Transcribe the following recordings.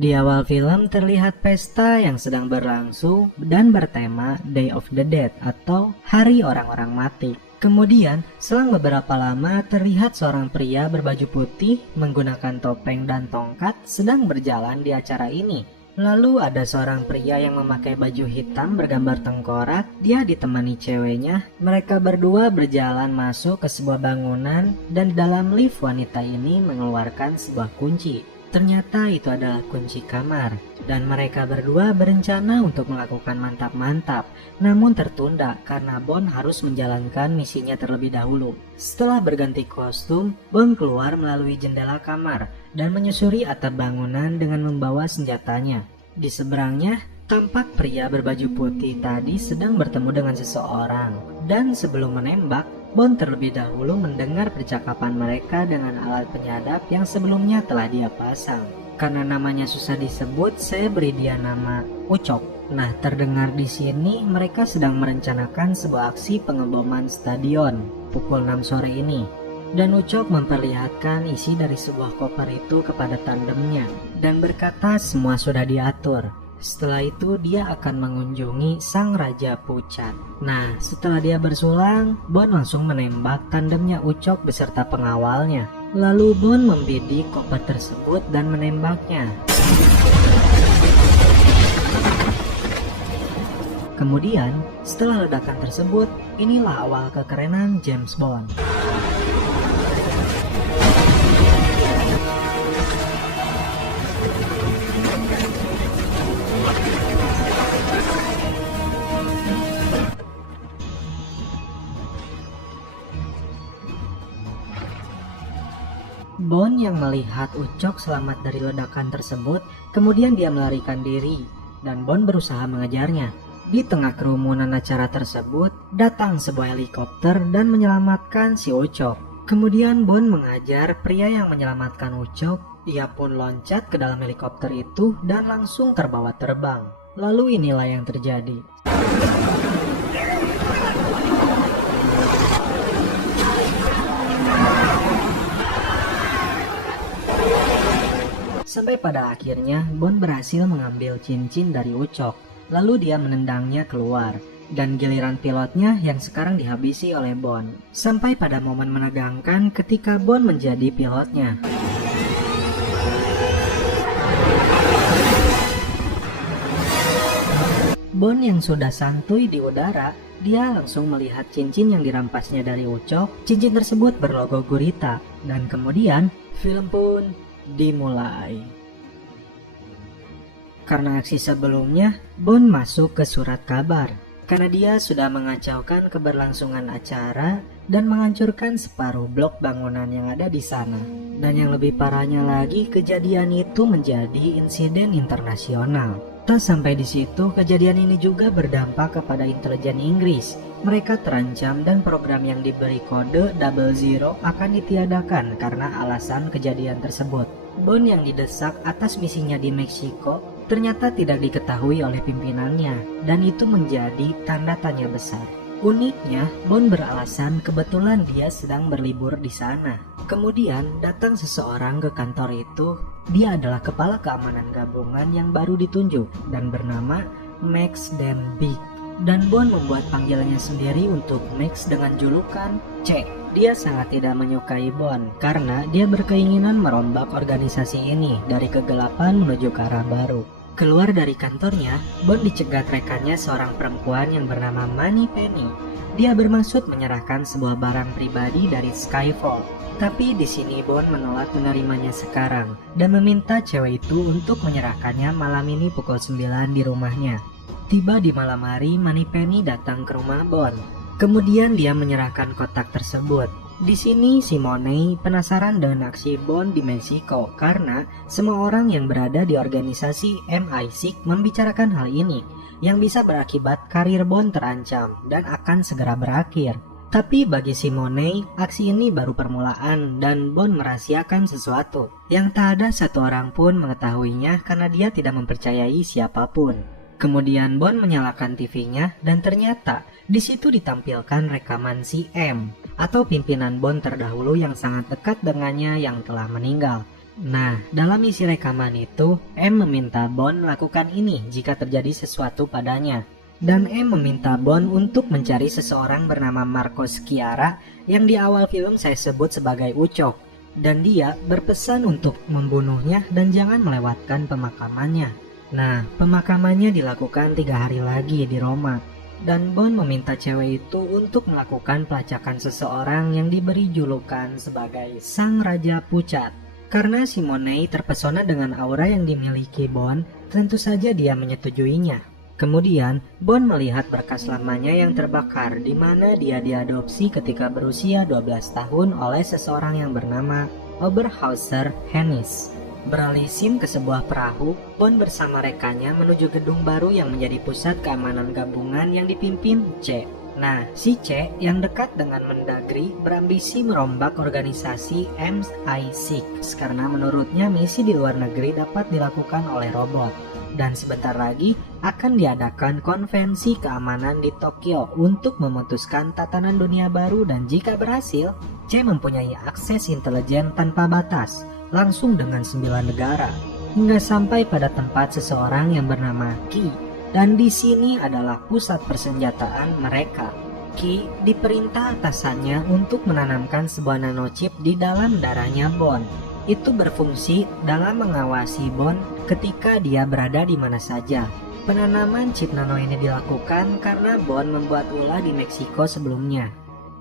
Di awal film terlihat pesta yang sedang berlangsung dan bertema Day of the Dead atau Hari Orang-Orang Mati. Kemudian, selang beberapa lama terlihat seorang pria berbaju putih menggunakan topeng dan tongkat sedang berjalan di acara ini. Lalu ada seorang pria yang memakai baju hitam bergambar tengkorak, dia ditemani ceweknya. Mereka berdua berjalan masuk ke sebuah bangunan dan dalam lift wanita ini mengeluarkan sebuah kunci. Ternyata itu adalah kunci kamar, dan mereka berdua berencana untuk melakukan mantap-mantap, namun tertunda karena Bond harus menjalankan misinya terlebih dahulu. Setelah berganti kostum, Bond keluar melalui jendela kamar dan menyusuri atap bangunan dengan membawa senjatanya. Di seberangnya, tampak pria berbaju putih tadi sedang bertemu dengan seseorang, dan sebelum menembak, Bond terlebih dahulu mendengar percakapan mereka dengan alat penyadap yang sebelumnya telah dia pasang. Karena namanya susah disebut, saya beri dia nama Ucok. Nah, terdengar di sini mereka sedang merencanakan sebuah aksi pengeboman stadion pukul 6 sore ini. Dan Ucok memperlihatkan isi dari sebuah koper itu kepada tandemnya dan berkata semua sudah diatur. Setelah itu dia akan mengunjungi sang Raja Pucat. Nah, setelah dia bersulang, Bond langsung menembak tandemnya Ucok beserta pengawalnya. Lalu Bond membidik koper tersebut dan menembaknya. Kemudian, setelah ledakan tersebut, inilah awal kekerenan James Bond. Bond yang melihat Ucok selamat dari ledakan tersebut, kemudian dia melarikan diri, dan Bond berusaha mengejarnya. Di tengah kerumunan acara tersebut, datang sebuah helikopter dan menyelamatkan si Ucok. Kemudian Bond mengajar pria yang menyelamatkan Ucok, ia pun loncat ke dalam helikopter itu dan langsung terbawa terbang. Lalu inilah yang terjadi. Sampai pada akhirnya Bond berhasil mengambil cincin dari Ucok, lalu dia menendangnya keluar, dan giliran pilotnya yang sekarang dihabisi oleh Bond. Sampai pada momen menegangkan ketika Bond menjadi pilotnya. Bond yang sudah santuy di udara, dia langsung melihat cincin yang dirampasnya dari Ucok. Cincin tersebut berlogo gurita, dan kemudian film pun dimulai. Karena aksi sebelumnya, Bond masuk ke surat kabar karena dia sudah mengacaukan keberlangsungan acara dan menghancurkan separuh blok bangunan yang ada di sana. Dan yang lebih parahnya lagi, kejadian itu menjadi insiden internasional. Tak sampai di situ, kejadian ini juga berdampak kepada intelijen Inggris. Mereka terancam dan program yang diberi kode 00 akan ditiadakan karena alasan kejadian tersebut. Bond yang didesak atas misinya di Meksiko ternyata tidak diketahui oleh pimpinannya, dan itu menjadi tanda tanya besar. Uniknya, Bond beralasan kebetulan dia sedang berlibur di sana. Kemudian datang seseorang ke kantor itu. Dia adalah kepala keamanan gabungan yang baru ditunjuk dan bernama Max Denbigh. Dan Bond membuat panggilannya sendiri untuk Max dengan julukan C. Dia sangat tidak menyukai Bond karena dia berkeinginan merombak organisasi ini dari kegelapan menuju ke arah baru. Keluar dari kantornya, Bond dicegat rekannya seorang perempuan yang bernama Moneypenny. Dia bermaksud menyerahkan sebuah barang pribadi dari Skyfall. Tapi di sini Bond menolak menerimanya sekarang dan meminta cewek itu untuk menyerahkannya malam ini pukul 9 di rumahnya. Tiba di malam hari, Moneypenny datang ke rumah Bond. Kemudian dia menyerahkan kotak tersebut. Di sini Simone penasaran dengan aksi Bond di Meksiko karena semua orang yang berada di organisasi MI6 membicarakan hal ini yang bisa berakibat karir Bond terancam dan akan segera berakhir. Tapi bagi Simone, aksi ini baru permulaan dan Bond merahasiakan sesuatu yang tak ada satu orang pun mengetahuinya karena dia tidak mempercayai siapapun. Kemudian Bond menyalakan TV-nya dan ternyata di situ ditampilkan rekaman si M atau pimpinan Bond terdahulu yang sangat dekat dengannya yang telah meninggal. Nah, dalam isi rekaman itu, M meminta Bond melakukan ini jika terjadi sesuatu padanya. Dan M meminta Bond untuk mencari seseorang bernama Marcos Chiara yang di awal film saya sebut sebagai Ucok. Dan dia berpesan untuk membunuhnya dan jangan melewatkan pemakamannya. Nah, pemakamannya dilakukan 3 hari lagi di Roma. Dan Bond meminta cewek itu untuk melakukan pelacakan seseorang yang diberi julukan sebagai Sang Raja Pucat. Karena Simone terpesona dengan aura yang dimiliki Bond, tentu saja dia menyetujuinya. Kemudian, Bond melihat berkas lamanya yang terbakar di mana dia diadopsi ketika berusia 12 tahun oleh seseorang yang bernama Oberhauser Hennis. Beralih SIM ke sebuah perahu, Bond bersama rekannya menuju gedung baru yang menjadi pusat keamanan gabungan yang dipimpin C. Nah, si C yang dekat dengan Mendagri berambisi merombak organisasi MI6 karena menurutnya misi di luar negeri dapat dilakukan oleh robot. Dan sebentar lagi akan diadakan konvensi keamanan di Tokyo untuk memutuskan tatanan dunia baru, dan jika berhasil, C mempunyai akses intelijen tanpa batas langsung dengan 9 negara hingga sampai pada tempat seseorang yang bernama Ki, dan di sini adalah pusat persenjataan mereka. Ki diperintah atasannya untuk menanamkan sebuah nanochip di dalam darahnya Bond. Itu berfungsi dalam mengawasi Bond ketika dia berada di mana saja. Penanaman chip nano ini dilakukan karena Bond membuat ulah di Meksiko sebelumnya.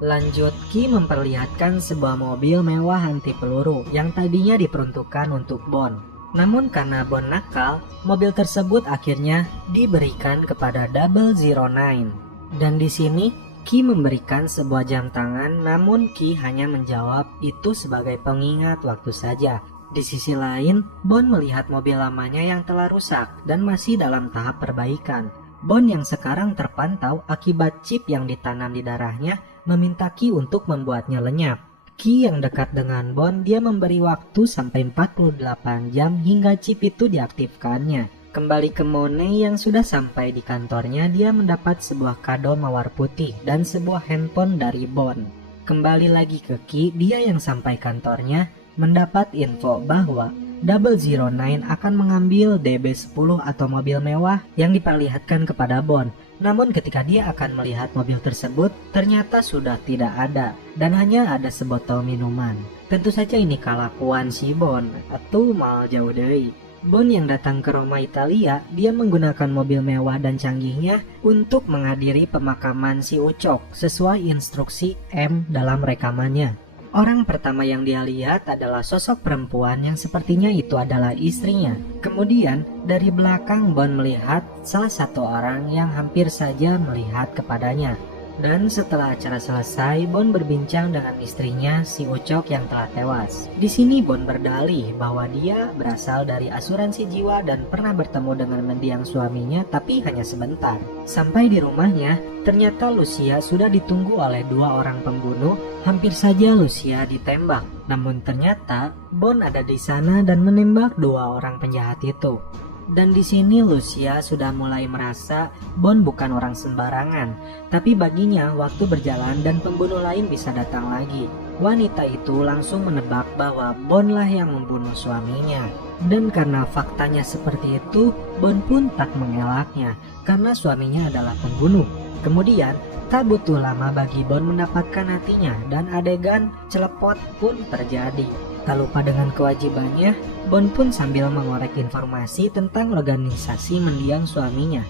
Lanjut, Ki memperlihatkan sebuah mobil mewah anti peluru yang tadinya diperuntukkan untuk Bond. Namun karena Bond nakal, mobil tersebut akhirnya diberikan kepada 009. Dan di sini Ki memberikan sebuah jam tangan, namun Ki hanya menjawab itu sebagai pengingat waktu saja. Di sisi lain, Bond melihat mobil lamanya yang telah rusak dan masih dalam tahap perbaikan. Bond yang sekarang terpantau akibat chip yang ditanam di darahnya meminta Ki untuk membuatnya lenyap. Ki yang dekat dengan Bond, dia memberi waktu sampai 48 jam hingga chip itu diaktifkannya. Kembali ke Monet yang sudah sampai di kantornya, dia mendapat sebuah kado mawar putih dan sebuah handphone dari Bond. Kembali lagi ke Ki, dia yang sampai kantornya mendapat info bahwa 009 akan mengambil DB10 atau mobil mewah yang diperlihatkan kepada Bond. Namun ketika dia akan melihat mobil tersebut, ternyata sudah tidak ada dan hanya ada sebotol minuman. Tentu saja ini kelakuan si Bond, atau mal jauh dari. Bond yang datang ke Roma, Italia, dia menggunakan mobil mewah dan canggihnya untuk menghadiri pemakaman si Ucok sesuai instruksi M dalam rekamannya. Orang pertama yang dia lihat adalah sosok perempuan yang sepertinya itu adalah istrinya. Kemudian dari belakang Bond melihat salah satu orang yang hampir saja melihat kepadanya. Dan setelah acara selesai, Bond berbincang dengan istrinya, si Ucok yang telah tewas. Di sini Bond berdalih bahwa dia berasal dari asuransi jiwa dan pernah bertemu dengan mendiang suaminya, tapi hanya sebentar. Sampai di rumahnya, ternyata Lucia sudah ditunggu oleh 2 orang pembunuh. Hampir saja Lucia ditembak, namun ternyata Bond ada di sana dan menembak 2 orang penjahat itu. Dan di sini Lucia sudah mulai merasa Bond bukan orang sembarangan, tapi baginya waktu berjalan dan pembunuh lain bisa datang lagi. Wanita itu langsung menebak bahwa Bond lah yang membunuh suaminya. Dan karena faktanya seperti itu, Bond pun tak mengelaknya karena suaminya adalah pembunuh. Kemudian tak butuh lama bagi Bond mendapatkan hatinya dan adegan celepot pun terjadi. Tak lupa dengan kewajibannya, Bond pun sambil mengorek informasi tentang organisasi mendiang suaminya.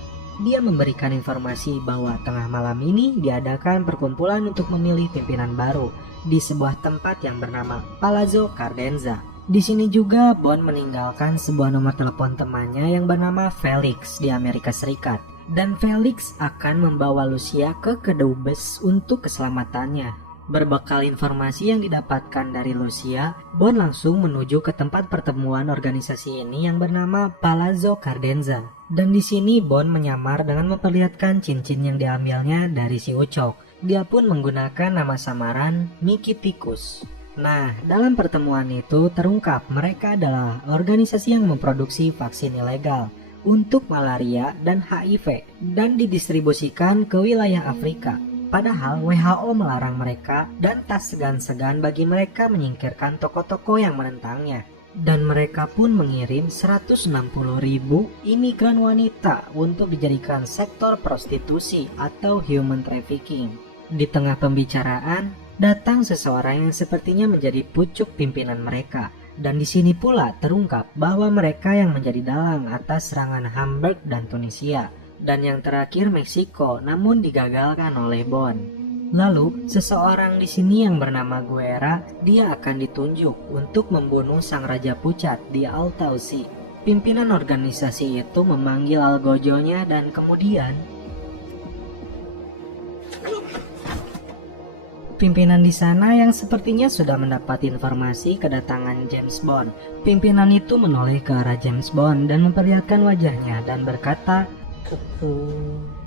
Dia memberikan informasi bahwa tengah malam ini diadakan perkumpulan untuk memilih pimpinan baru di sebuah tempat yang bernama Palazzo Cardenza. Di sini juga Bond meninggalkan sebuah nomor telepon temannya yang bernama Felix di Amerika Serikat. Dan Felix akan membawa Lucia ke kedubes untuk keselamatannya. Berbekal informasi yang didapatkan dari Lucia, Bond langsung menuju ke tempat pertemuan organisasi ini yang bernama Palazzo Cardenza. Dan di sini Bond menyamar dengan memperlihatkan cincin yang diambilnya dari si Ucok. Dia pun menggunakan nama samaran Mickey Tikus. Nah, dalam pertemuan itu terungkap mereka adalah organisasi yang memproduksi vaksin ilegal untuk malaria dan HIV dan didistribusikan ke wilayah Afrika. Padahal WHO melarang mereka dan tak segan-segan bagi mereka menyingkirkan toko-toko yang menentangnya. Dan mereka pun mengirim 160.000 imigran wanita untuk dijadikan sektor prostitusi atau human trafficking. Di tengah pembicaraan, datang seseorang yang sepertinya menjadi pucuk pimpinan mereka. Dan di sini pula terungkap bahwa mereka yang menjadi dalang atas serangan Hamburg dan Tunisia. Dan yang terakhir Meksiko, namun digagalkan oleh Bond. Lalu, seseorang di sini yang bernama Guerra, dia akan ditunjuk untuk membunuh sang Raja Pucat di Altausi. Pimpinan organisasi itu memanggil algojonya dan kemudian pimpinan di sana yang sepertinya sudah mendapat informasi kedatangan James Bond. Pimpinan itu menoleh ke arah James Bond dan memperlihatkan wajahnya dan berkata,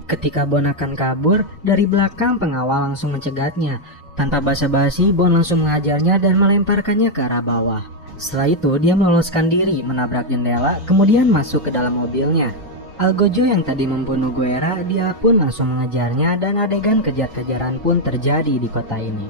ketika Bond akan kabur, dari belakang pengawal langsung mencegatnya. Tanpa basa-basi, Bond langsung mengajarnya dan melemparkannya ke arah bawah. Setelah itu, dia meloloskan diri, menabrak jendela, kemudian masuk ke dalam mobilnya. Algojo yang tadi membunuh Guerra, dia pun langsung mengejarnya dan adegan kejar-kejaran pun terjadi di kota ini.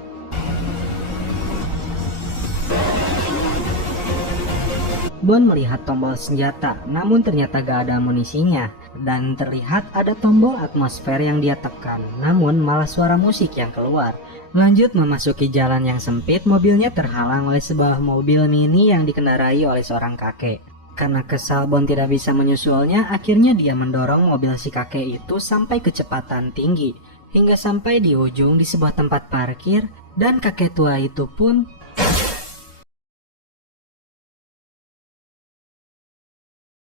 Bond melihat tombol senjata, namun ternyata gak ada amunisinya. Dan terlihat ada tombol atmosfer yang dia tekan, namun malah suara musik yang keluar. Lanjut memasuki jalan yang sempit, mobilnya terhalang oleh sebuah mobil mini yang dikendarai oleh seorang kakek. Karena kesal Bond tidak bisa menyusulnya, akhirnya dia mendorong mobil si kakek itu sampai kecepatan tinggi. Hingga sampai di ujung di sebuah tempat parkir, dan kakek tua itu pun